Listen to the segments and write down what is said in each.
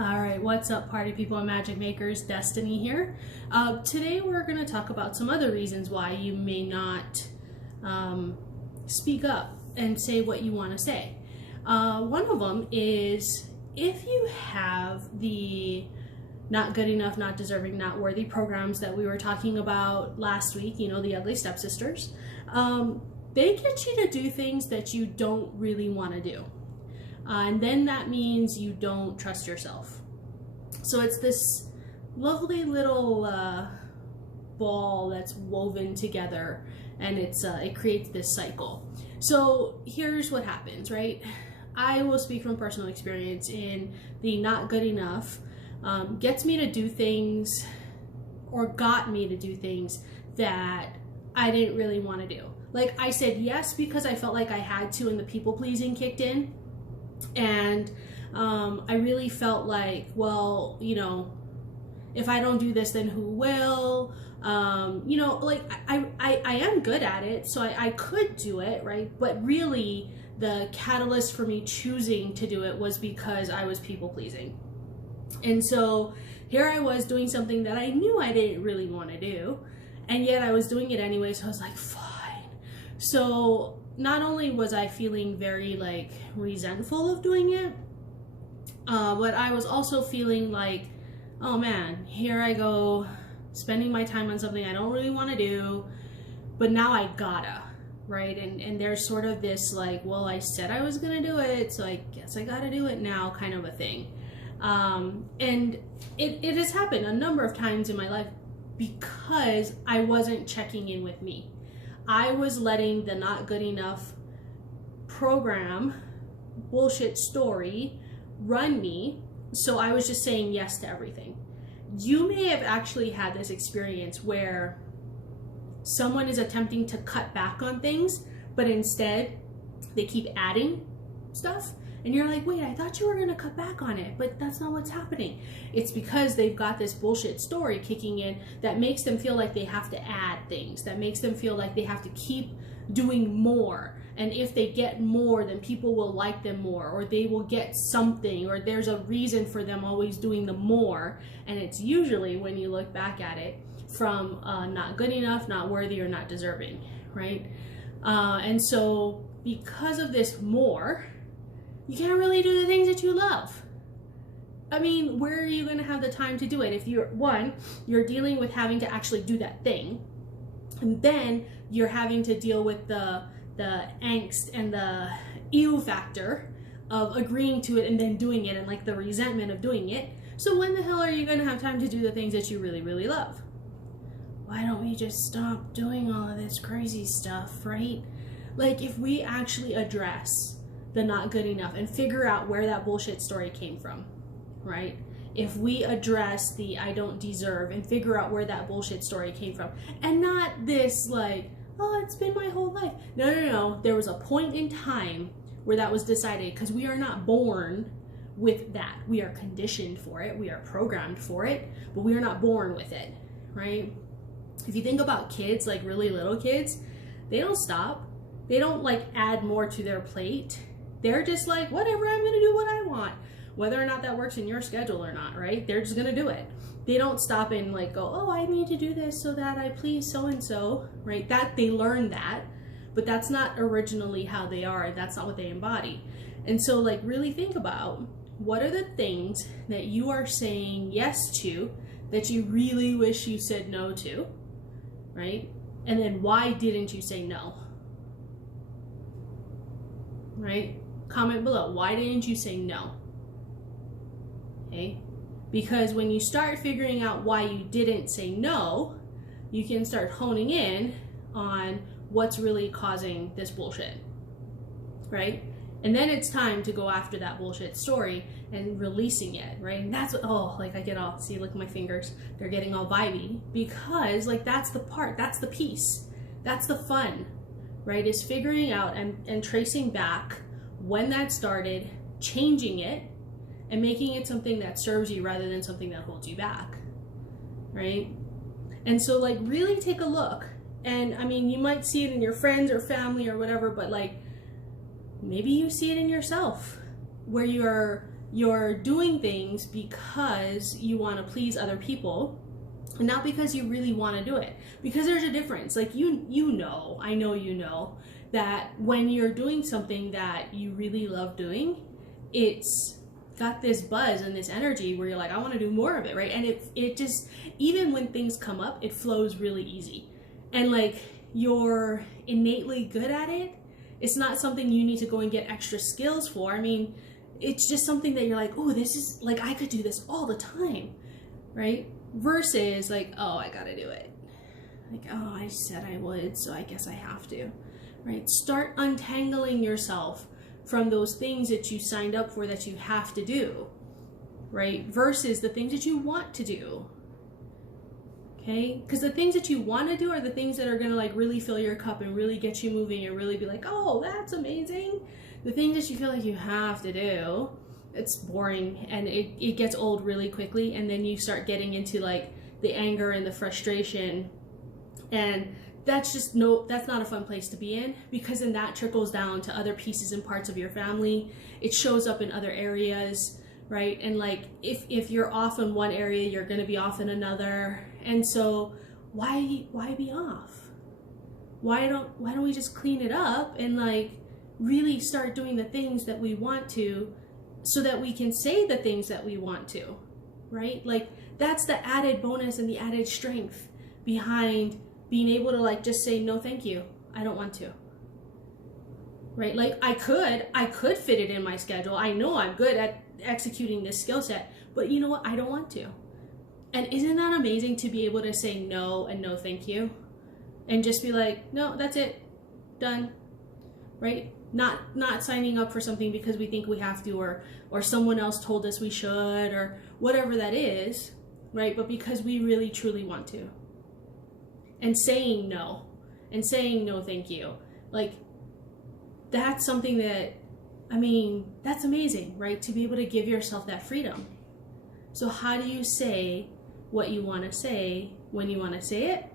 All right, what's up, party people and magic makers? Destiny here. Today we're going to talk about some other reasons why you may not speak up and say what you want to say. One of them is if you have the not good enough, not deserving, not worthy programs that we were talking about last week, you know, the ugly stepsisters, they get you to do things that you don't really want to do. And then that means you don't trust yourself. So it's this lovely little ball that's woven together, and it creates this cycle. So here's what happens, right? I will speak from personal experience in the not good enough gets me to do things, or got me to do things that I didn't really want to do. Like, I said yes because I felt like I had to, and the people pleasing kicked in. And I really felt like, well, you know, if I don't do this, then who will? You know, like I am good at it, so I could do it, right? But really, the catalyst for me choosing to do it was because I was people pleasing. And so here I was doing something that I knew I didn't really want to do, and yet I was doing it anyway, so I was like, fine. So not only was I feeling very like resentful of doing it, but I was also feeling like, oh man, here I go spending my time on something I don't really want to do, but now I gotta, right? And there's sort of this like, well, I said I was gonna do it, so I guess I gotta do it now kind of a thing. And it has happened a number of times in my life because I wasn't checking in with me. I was letting the not good enough program, bullshit story run me, so I was just saying yes to everything. You may have actually had this experience where someone is attempting to cut back on things, but instead they keep adding stuff, and you're like, wait, I thought you were gonna cut back on it, but that's not what's happening. It's because they've got this bullshit story kicking in that makes them feel like they have to add things, that makes them feel like they have to keep doing more. And if they get more, then people will like them more, or they will get something, or there's a reason for them always doing the more. And it's usually, when you look back at it, from not good enough, not worthy, or not deserving, right? And so because of this more, you can't really do the things that you love. I mean, where are you going to have the time to do it if you're dealing with having to actually do that thing, and then you're having to deal with the angst and the ew factor of agreeing to it and then doing it, and like the resentment of doing it. So when the hell are you going to have time to do the things that you really, really love? Why don't we just stop doing all of this crazy stuff, right? Like, if we actually address the not good enough and figure out where that bullshit story came from, right? If we address the I don't deserve and figure out where that bullshit story came from, and not this like, oh, it's been my whole life. No. There was a point in time where that was decided, because we are not born with that. We are conditioned for it. We are programmed for it, but we are not born with it, right? If you think about kids, like really little kids, they don't stop. They don't like add more to their plate. They're just like, whatever, I'm gonna do what I want. Whether or not that works in your schedule or not, right? They're just gonna do it. They don't stop and like go, oh, I need to do this so that I please so-and-so, right? That they learn that, but that's not originally how they are. That's not what they embody. And so like really think about, what are the things that you are saying yes to that you really wish you said no to, right? And then why didn't you say no, right? Comment below, why didn't you say no? Okay, because when you start figuring out why you didn't say no, you can start honing in on what's really causing this bullshit, right? And then it's time to go after that bullshit story and releasing it, right? And that's what, oh, like I get all, see, look at my fingers, they're getting all vibey, because like that's the part, that's the piece, that's the fun, right? Is figuring out and tracing back when that started, changing it, and making it something that serves you rather than something that holds you back, right? And so like really take a look. And I mean, you might see it in your friends or family or whatever, but like maybe you see it in yourself, where you're you're doing things because you want to please other people and not because you really want to do it. Because there's a difference. Like I know you know that when you're doing something that you really love doing, it's got this buzz and this energy where you're like, I want to do more of it, right? And it just, even when things come up, it flows really easy. And like, you're innately good at it. It's not something you need to go and get extra skills for. I mean, it's just something that you're like, oh, this is like, I could do this all the time, right? Versus like, oh, I gotta do it. Like, oh, I said I would, so I guess I have to, right? Start untangling yourself from those things that you signed up for that you have to do, right? Versus the things that you want to do, okay? Because the things that you want to do are the things that are going to like really fill your cup and really get you moving and really be like, oh, that's amazing. The things that you feel like you have to do, it's boring and it gets old really quickly. And then you start getting into like the anger and the frustration, and that's not a fun place to be in, because then that trickles down to other pieces and parts of your family. It shows up in other areas, right? And like, if you're off in one area, you're going to be off in another. And so why be off? Why don't we just clean it up and like really start doing the things that we want to, so that we can say the things that we want to, right? Like, that's the added bonus and the added strength behind being able to like just say, no, thank you, I don't want to, right? Like, I could fit it in my schedule. I know I'm good at executing this skill set, but you know what? I don't want to. And isn't that amazing to be able to say no and no thank you, and just be like, no, that's it, done, right? Not signing up for something because we think we have to, or someone else told us we should, or whatever that is, right? But because we really truly want to. And saying no, and saying no thank you, like, that's something that, I mean, that's amazing, right? To be able to give yourself that freedom. So how do you say what you want to say when you want to say it?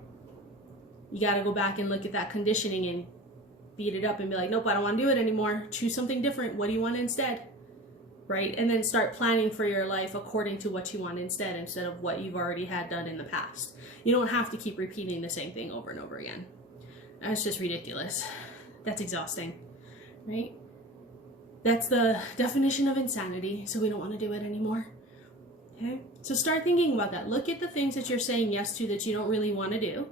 You got to go back and look at that conditioning and beat it up and be like, nope, I don't want to do it anymore. Choose something different. What do you want instead? Right? And then start planning for your life according to what you want instead of what you've already had done in the past. You don't have to keep repeating the same thing over and over again. That's just ridiculous. That's exhausting, right? That's the definition of insanity, so we don't want to do it anymore. Okay? So start thinking about that. Look at the things that you're saying yes to that you don't really want to do,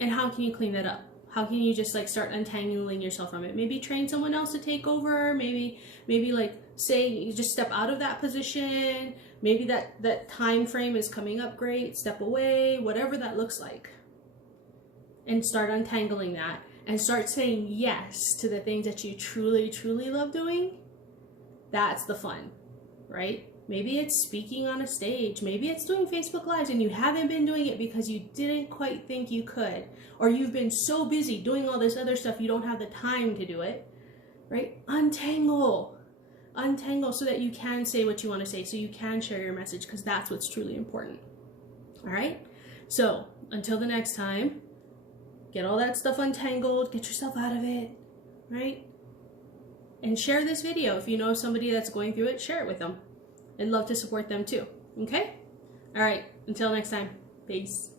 and how can you clean that up? How can you just like start untangling yourself from it? Maybe train someone else to take over. Maybe like say you just step out of that position. Maybe that time frame is coming up, great, step away, whatever that looks like. And start untangling that and start saying yes to the things that you truly, truly love doing. That's the fun, right? Maybe it's speaking on a stage. Maybe it's doing Facebook Lives and you haven't been doing it because you didn't quite think you could. Or you've been so busy doing all this other stuff you don't have the time to do it, right? Untangle so that you can say what you want to say, so you can share your message, because that's what's truly important. All right? So until the next time, get all that stuff untangled, get yourself out of it, right? And share this video. If you know somebody that's going through it, share it with them. I'd love to support them too. Okay? All right. Until next time. Peace.